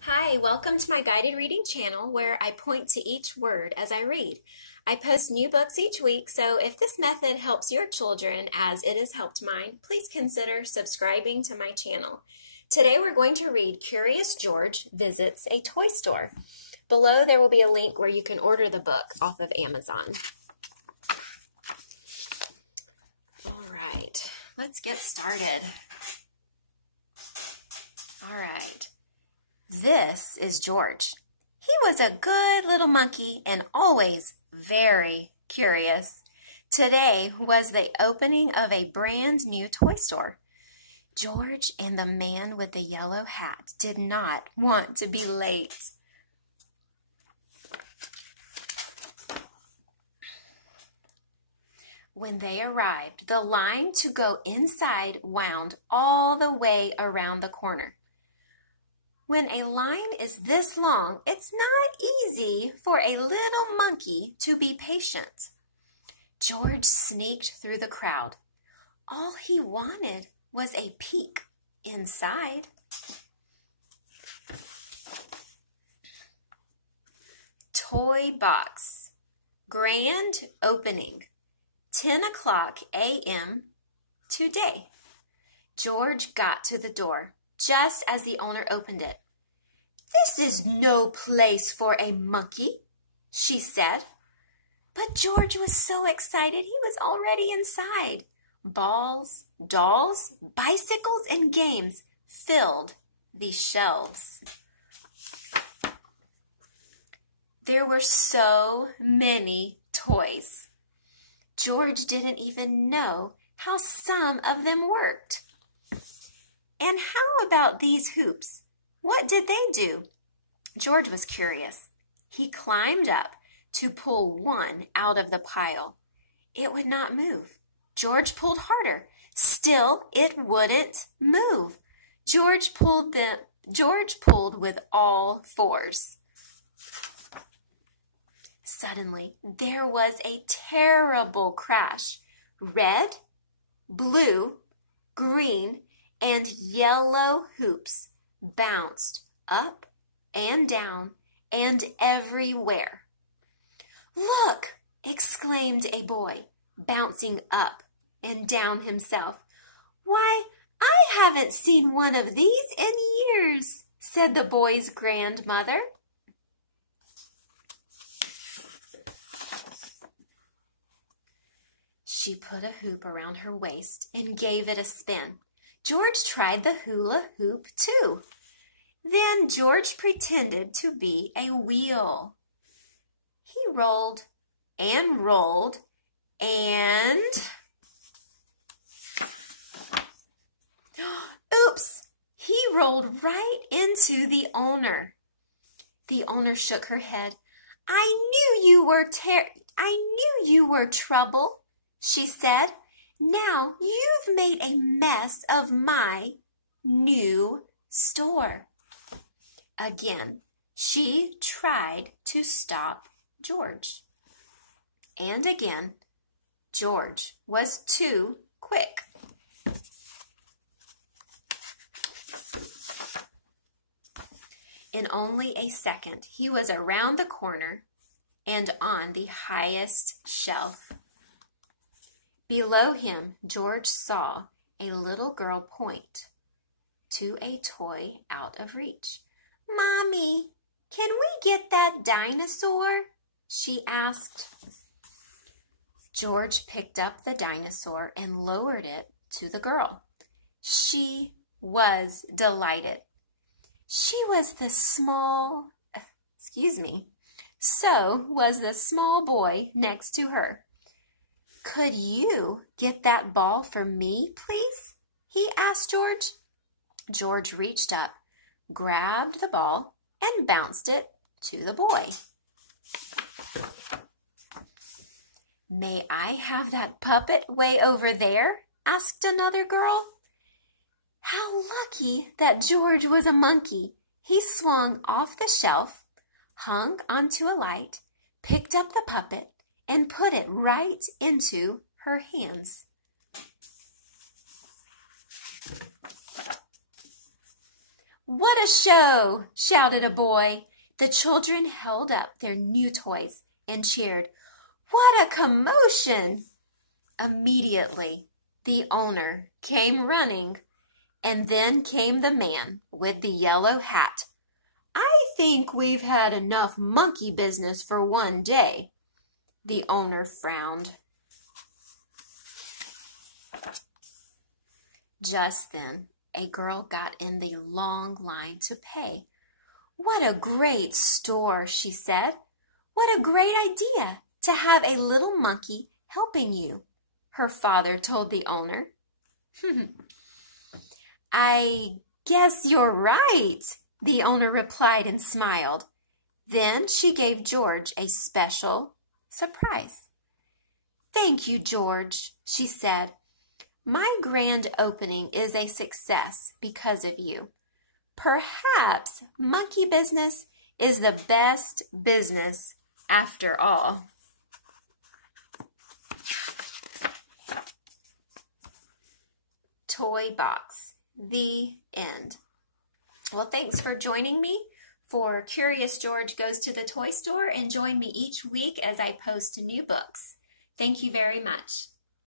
Hi, welcome to my guided reading channel where I point to each word as I read. I post new books each week, so if this method helps your children as it has helped mine, please consider subscribing to my channel. Today we're going to read Curious George Visits a Toy Store. Below there will be a link where you can order the book off of Amazon. All right, let's get started. All right. This is George. He was a good little monkey and always very curious. Today was the opening of a brand new toy store. George and the man with the yellow hat did not want to be late. When they arrived, the line to go inside wound all the way around the corner. When a line is this long, it's not easy for a little monkey to be patient. George sneaked through the crowd. All he wanted was a peek inside. Toy box. Grand opening. 10 o'clock a.m. today. George got to the door just as the owner opened it. "This is no place for a monkey," she said. But George was so excited he was already inside. Balls, dolls, bicycles, and games filled the shelves. There were so many toys. George didn't even know how some of them worked. And how about these hoops? What did they do? George was curious. He climbed up to pull one out of the pile. It would not move. George pulled harder. Still, it wouldn't move. George pulled with all fours. Suddenly, there was a terrible crash. Red, blue, green, and yellow hoops bounced up and down and everywhere. "Look!" exclaimed a boy, bouncing up and down himself. "Why, I haven't seen one of these in years," said the boy's grandmother. She put a hoop around her waist and gave it a spin. George tried the hula hoop too. Then George pretended to be a wheel. He rolled and rolled and... Oops! He rolled right into the owner. The owner shook her head. I knew you were trouble," she said. "Now you've made a mess of my new store." Again, she tried to stop George. And again, George was too quick. In only a second, he was around the corner and on the highest shelf. Below him, George saw a little girl point to a toy out of reach. "Mommy, can we get that dinosaur?" she asked. George picked up the dinosaur and lowered it to the girl. She was delighted. So was the small boy next to her. "Could you get that ball for me, please?" he asked George. George reached up, grabbed the ball, and bounced it to the boy. "May I have that puppet way over there?" asked another girl. How lucky that George was a monkey. He swung off the shelf, hung onto a light, picked up the puppet, and put it right into her hands. "What a show!" shouted a boy. The children held up their new toys and cheered. "What a commotion!" Immediately, the owner came running, and then came the man with the yellow hat. "I think we've had enough monkey business for one day." The owner frowned. Just then, a girl got in the long line to pay. "What a great store," she said. "What a great idea to have a little monkey helping you," her father told the owner. "I guess you're right," the owner replied and smiled. Then she gave George a special surprise. "Thank you, George," she said. "My grand opening is a success because of you. Perhaps monkey business is the best business after all." Toy Box, the end. Well, thanks for joining me for Curious George Goes to the Toy Store, and join me each week as I post new books. Thank you very much.